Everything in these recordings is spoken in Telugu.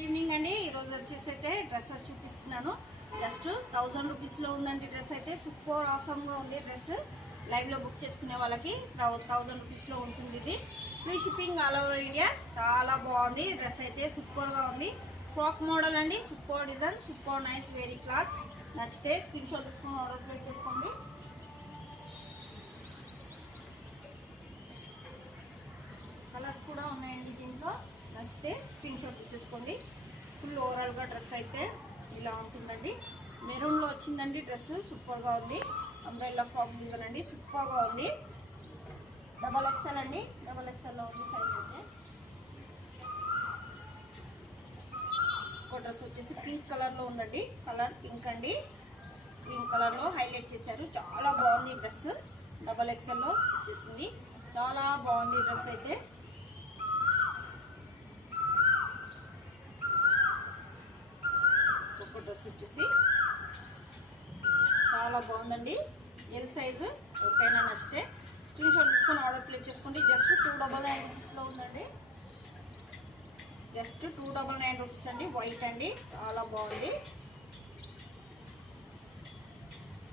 గుడ్ ఈవినింగ్ అండి. ఈరోజు వచ్చేసి అయితే డ్రెస్సెస్ చూపిస్తున్నాను. జస్ట్ 1000 రూపీస్లో ఉందండి. డ్రెస్ అయితే సూపర్ ఆసమ్గా ఉంది. డ్రెస్ లైవ్లో బుక్ చేసుకునే వాళ్ళకి 1000 రూపీస్లో ఉంటుంది. ఇది free shipping all over India. చాలా బాగుంది. డ్రెస్ అయితే సూపర్గా ఉంది. ఫ్రాక్ మోడల్ అండి. Super design, super nice, very cloth. నచ్చితే స్క్రీన్ షాట్ తీసుకొని ఆర్డర్ ప్లేస్ చేసుకోండి. కలర్స్ కూడా ఉన్నాయండి దీంట్లో. నచ్చితే స్క్రీన్ షాట్ తీసేసుకోండి. ఫుల్ ఓవరాల్గా డ్రెస్ అయితే ఇలా ఉంటుందండి. మెరూన్లో వచ్చిందండి డ్రెస్. సూపర్గా ఉంది. అంబ్రెల్లా ఫ్రాక్ డిజైన్ అండి. సూపర్గా ఉంది. డబల్ ఎక్సెల్ అండి. డబల్ ఎక్సెల్లో ఉంది సైజ్ అయితే. ఒక డ్రెస్ వచ్చేసి పింక్ కలర్లో ఉందండి. కలర్ పింక్ అండి. పింక్ కలర్లో హైలైట్ చేశారు. చాలా బాగుంది డ్రెస్. డబల్ ఎక్సెల్లో వచ్చేసింది. చాలా బాగుంది డ్రెస్ అయితే. ఒక డ్రెస్ వచ్చేసి చాలా బాగుందండి. L size. ఓకేనా? నచ్చితే స్క్రీన్ షాట్ తీసుకొని ఆర్డర్ ప్లేస్ చేసుకోండి. జస్ట్ 299 రూపీస్లో ఉందండి. జస్ట్ 299 రూపీస్ అండి. వైట్ అండి. చాలా బాగుంది.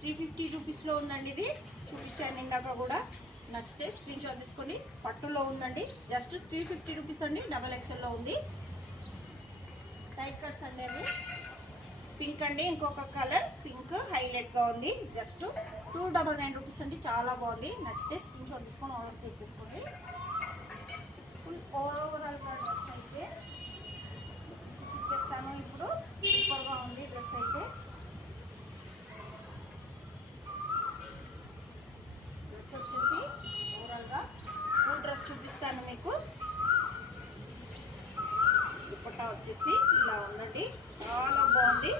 350 రూపీస్లో ఉందండి. ఇది చూపించాను ఇందాక కూడా. నచ్చితే స్క్రీన్ షాట్ తీసుకొని. పట్టులో ఉందండి. జస్ట్ 350 రూపీస్ అండి. డబల్ ఎక్సెల్లో ఉంది. సైడ్ కట్స్ అండి అవి. పింక్ అండి. ఇంకొక కలర్ పింక్ హైలైట్గా ఉంది. జస్ట్ 299 రూపీస్ అండి. చాలా బాగుంది. నచ్చితే స్క్రీన్ షాట్ తీసుకొని ఆర్డర్ ప్లేస్ చేసుకోండి. ఫుల్ ఓవరాల్గా డ్రెస్ అయితే చూపించేస్తాను ఇప్పుడు. సూపర్గా ఉంది డ్రెస్ అయితే. డ్రెస్ వచ్చేసి ఓవరాల్గా ఫుల్ డ్రెస్ చూపిస్తాను మీకు. దుపట్టా వచ్చేసి ఇలా ఉందండి. చాలా బాగుంది.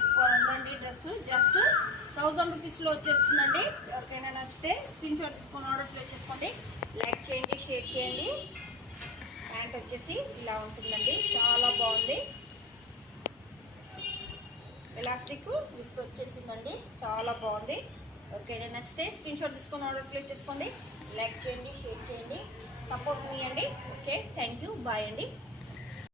సూపర్ ఉందండి డ్రెస్. జస్ట్ 1000 రూపీస్లో వచ్చేస్తుందండి. ఎవరికైనా నచ్చితే స్క్రీన్ షాట్ తీసుకొని ఆర్డర్ ప్లేస్ చేసుకోండి. లైక్ చేయండి, షేర్ చేయండి. ప్యాంట్ వచ్చేసి ఇలా ఉంటుందండి. చాలా బాగుంది. ఎలాస్టిక్ విత్ వచ్చేసిందండి. చాలా బాగుంది. ఎవరికైనా నచ్చితే స్క్రీన్ షాట్ తీసుకొని ఆర్డర్ ప్లేస్ చేసుకోండి. లైక్ చేయండి, షేర్ చేయండి, సపోర్ట్ మీ అండి. ఓకే, థ్యాంక్ యూ, బాయ్ అండి.